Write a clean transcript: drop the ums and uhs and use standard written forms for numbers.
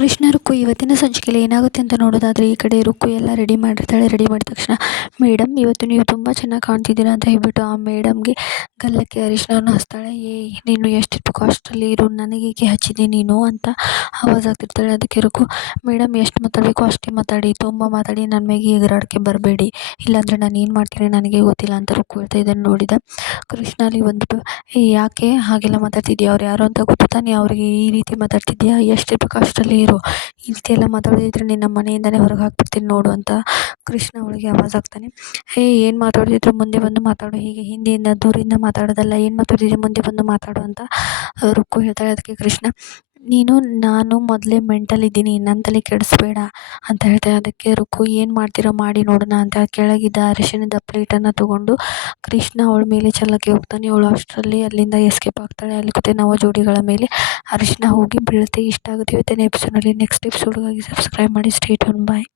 ಕೃಷ್ಣ ರುಕ್ಕು ಇವತ್ತಿನ ಸಂಚಿಕೆಯಲ್ಲಿ ಏನಾಗುತ್ತೆ ಅಂತ ನೋಡೋದಾದರೆ, ಈ ಕಡೆ ರುಕ್ಕು ಎಲ್ಲ ರೆಡಿ ಮಾಡಿರ್ತಾಳೆ. ರೆಡಿ ಮಾಡಿದ ತಕ್ಷಣ, ಮೇಡಮ್ ಇವತ್ತು ನೀವು ತುಂಬ ಚೆನ್ನಾಗಿ ಕಾಣ್ತಿದ್ದೀರಾ ಅಂತ ಹೇಳ್ಬಿಟ್ಟು ಆ ಮೇಡಮ್ಗೆ ಗಲ್ಲಕ್ಕೆ ಅರಿಶಿಣವನ್ನು ಹಚ್ತಾಳೆ. ನೀನು ಎಷ್ಟಿತ್ತು ಕಾಸ್ಟಲ್ಲಿ ಇರು, ನನಗೇಕೆ ಹಚ್ಚಿದೆ ನೀನು ಅಂತ ಆವಾಜ್ ಆಗ್ತಿರ್ತಾಳೆ. ಅದಕ್ಕೆ ರುಕ್ಕು, ಮೇಡಮ್ ಎಷ್ಟು ಮಾತಾಡಬೇಕು ಅಷ್ಟೇ ಮಾತಾಡಿ, ತುಂಬ ಮಾತಾಡಿ ನನ್ನ ಮೇಲೆ ಎಗರಾಡಕ್ಕೆ ಬರಬೇಡಿ, ಇಲ್ಲಾಂದರೆ ನಾನು ಏನು ಮಾಡ್ತೀನಿ ನನಗೆ ಗೊತ್ತಿಲ್ಲ ಅಂತ ರುಕ್ಕು ಹೇಳ್ತಾ ಇದನ್ನು ನೋಡಿದ ಕೃಷ್ಣ ಅಲ್ಲಿ ಬಂದ್ಬಿಟ್ಟು, ಯಾಕೆ ಹಾಗೆಲ್ಲ ಮಾತಾಡ್ತಿದ್ಯಾ, ಅವ್ರು ಯಾರು ಅಂತ ಗೊತ್ತು ತಾನೇ, ಅವ್ರಿಗೆ ಈ ರೀತಿ ಮಾತಾಡ್ತಿದ್ಯಾ, ಎಷ್ಟಿರ್ಬೇಕು ಅಷ್ಟರಲ್ಲಿ ಇರು, ಈ ರೀತಿ ಎಲ್ಲ ಮಾತಾಡೋದಿದ್ರೆ ನಿನ್ನ ಮನೆಯಿಂದಲೇ ಹೊರಗೆ ಹಾಕ್ಬಿಡ್ತೀನಿ ನೋಡು ಅಂತ ಕೃಷ್ಣ ಅವಳಿಗೆ ಆವಾಜ್ ಆಗ್ತಾನೆ. ಏನು ಮಾತಾಡೋದಿದ್ರು ಮುಂದೆ ಬಂದು ಮಾತಾಡು, ಹೀಗೆ ಹಿಂದೆಯಿಂದ ದೂರಿಂದ ಮಾತಾಡೋದಲ್ಲ, ಏನು ಮಾತಾಡಿದ್ರೆ ಮುಂದೆ ಬಂದು ಮಾತಾಡು ಅಂತ ರುಕ್ಕು ಹೇಳ್ತಾಳೆ. ಅದಕ್ಕೆ ಕೃಷ್ಣ, ನಾನು ಮೊದಲೇ ಮೆಂಟಲ್ ಇದ್ದೀನಿ, ನನ್ನ ತಲೆ ಕೆಡಿಸ್ಬೇಡ ಅಂತ ಹೇಳ್ತಾಳೆ. ಅದಕ್ಕೆ ರುಕ್ಕು, ಏನು ಮಾಡ್ತೀರೋ ಮಾಡಿ ನೋಡೋಣ ಅಂತ ಕೆಳಗಿದ್ದ ಅರಿಶಿಣದ ಪ್ಲೇಟನ್ನು ತೊಗೊಂಡು ಕೃಷ್ಣ ಅವಳ ಮೇಲೆ ಚೆಲ್ಲಕ್ಕೆ ಹೋಗ್ತಾನೆ. ಅವಳು ಅಷ್ಟರಲ್ಲಿ ಅಲ್ಲಿಂದ ಎಸ್ಕೇಪ್ ಆಗ್ತಾಳೆ. ಅಲ್ಲಿ ಕೂತೆ ನವ ಜೋಡಿಗಳ ಮೇಲೆ ಅರಿಶಿಣ ಹೋಗಿ ಬೀಳುತ್ತೆ. ಇಷ್ಟ ಆಗುತ್ತೆ ಇವತ್ತಿನ ಎಪಿಸೋಡ್ನಲ್ಲಿ. ನೆಕ್ಸ್ಟ್ ಎಪಿಸೋಡ್ಗಾಗಿ ಸಬ್ಸ್ಕ್ರೈಬ್ ಮಾಡಿ. Stay tune. ಬಾಯ್.